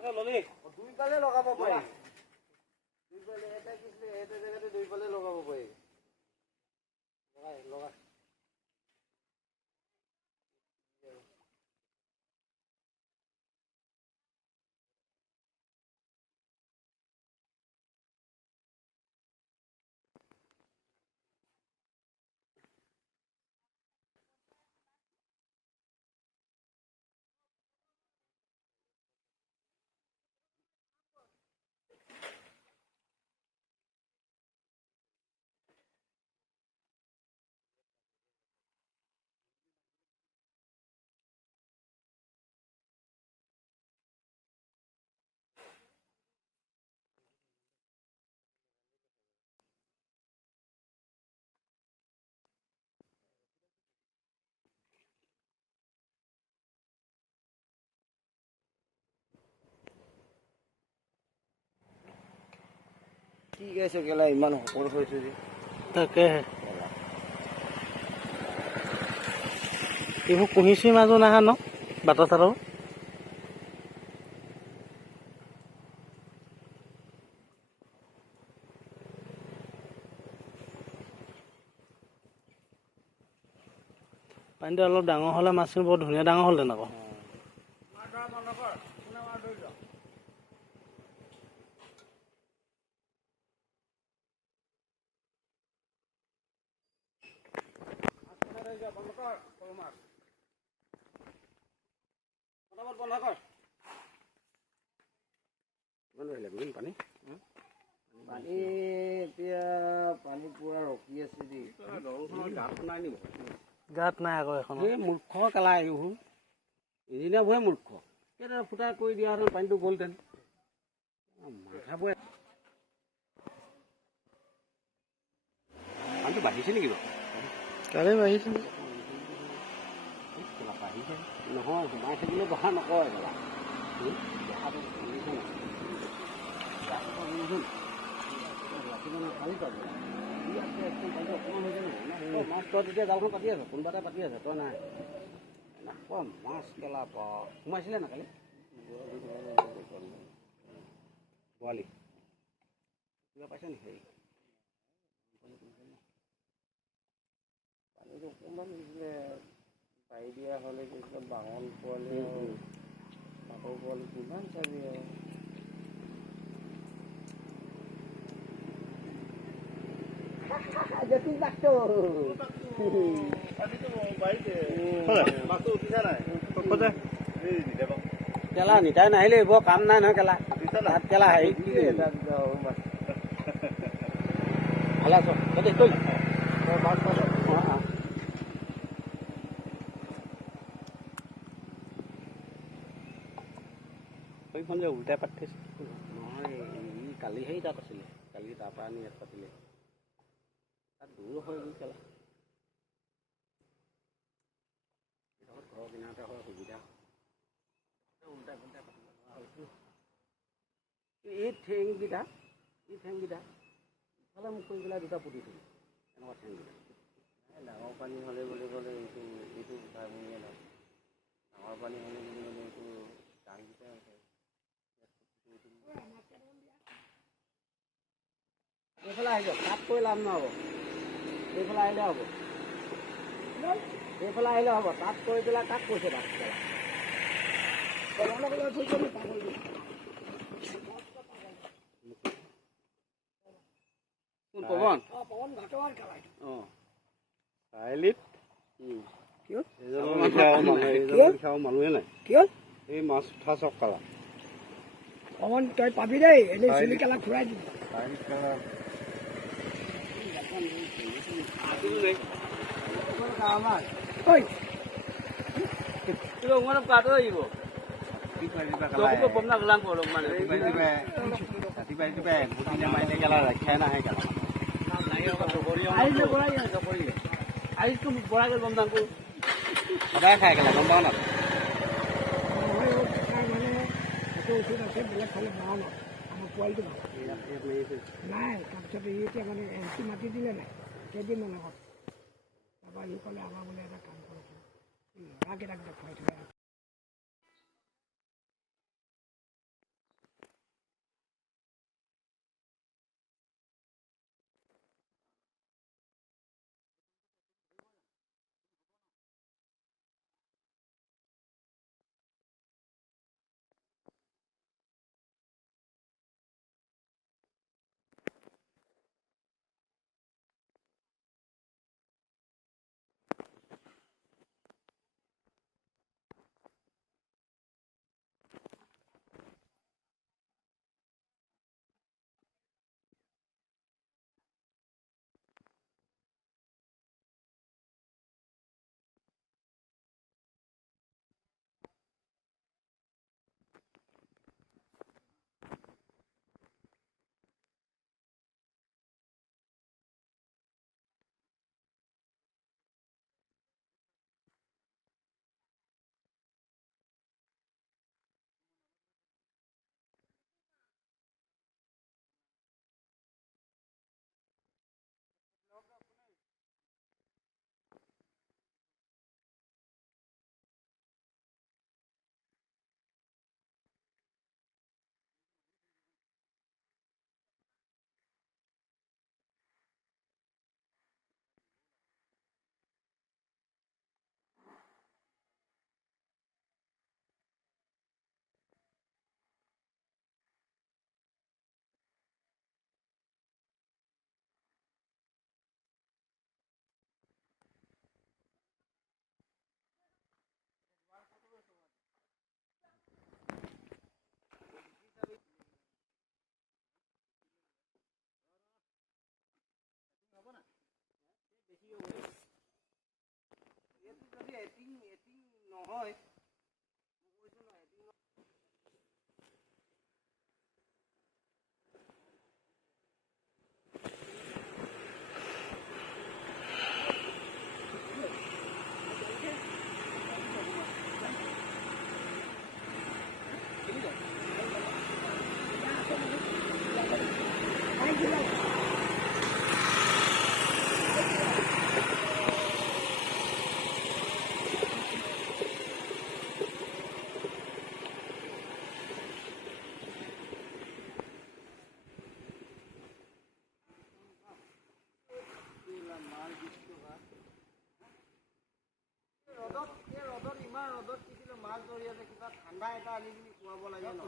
দুইফালে লগাব পাৰি দুইফালে এটা কিছু এটা জেগাতে দুইফালে লগাব পাৰি লগাই ঠিক আছে কেলা ইমান শকত হৈছে যে তাকেহে এইবোৰ পুহিছি মাজো নাহা ন বাটৰ চাটৰ পানীটো অলপ ডাঙৰ হ'লে মাছখিনি বৰ ধুনীয়া ডাঙৰ হ'লহেঁতেন আকৌ পানী এতিয়া পানী পুৰা ৰখি আছে দেই গাত নাই আকৌ এখন মূৰ্খ কেলা এইবোৰ ইঞ্জিনিয়াৰবোৰে মূৰ্খ কেইটা ফুটা কৰি দিয়া হেঁতেন পানীটো গ'লহেঁতেন মাথাবোৰে পানীটো বাঢ়িছে নেকি বাৰু কালি বাঢ়িছে বাঢ়িছে নহয় সোমাই থাকিলেও বহা নকয় কেলা মাছ তই তেতিয়া জালখন পাতি আছ কোনোবা এটা পাতি আছে তই নাই এনেকুৱা মাছ কেলা সোমাইছিলে না কালি পোৱালি কিবা পাইছে নেকি হেৰি পানীটো অকণমান দিছিলে পাৰি দিয়া হ'লে কিছুমান বাঙন পোৱালি মাকৰ পোৱালি কিমান চাবি আৰু কেলা নিতাই নাহিলে এইবোৰ কাম নাই নহয় কেলা তাত কেলা হেৰি ভালে আছ সেইখন যে উল্টাই পাতি থৈছে নহয় ই কালি সেই তাত আছিলে কালি তাৰপৰা আনি ইয়াত পাতিলে তাত দূৰ হৈ গ'ল কেলা ঘৰৰ কিনাৰতে হয় সুবিধা উল্টাই পুল্টাই পাতিব লগা হৈছোঁ এই ঠেংকেইটা ইফালে মোক কৰি পেলাই দুটা পুতি থৈ এনেকুৱা ঠেংকেইটা ডাঙৰ পানী হ'লে বুলি ক'লে এইটো ভাঙিয়ে নাই ডাঙৰ পানী হ'লে বুলি ক'লে এইটো ডাঙকেইটাই আছে এইফালে আহি যাওক তাত কৰি লাভ নহ'ব এইফালে আহিলে হ'ব এইফালে আহিলে হ'ব তাত কৰি পেলাই কাক কৈছে তাত পৱন অঁ চাৰিআলিত মানুহে নাই কিয় এই মাছ উঠা চব কালা অকণমান তই পাবি দেই এনেই চুলি কেলা ঘূৰাই দিবি সদায় খাই গেলা গম পাওঁ না ওষুধ আছে বেলেগ খালে বেয়া নহয় আমাৰ পোৱালিটো ভাল নাই তাৰপিছত ই এতিয়া মানে এমচি মাতি দিলে নাই কেইদিনমান আগত তাৰপৰা ই ক'লে আমাৰ বোলে এটা কাম কৰিছোঁ ল'ৰাকেইটাক দেখুৱাই থৈ নহয় ৰ'দত ইমান ৰ'দত কিছিলে মাছ ধৰি আছে কিবা ঠাণ্ডা এটা আনি পিনি খুৱাব লাগে ন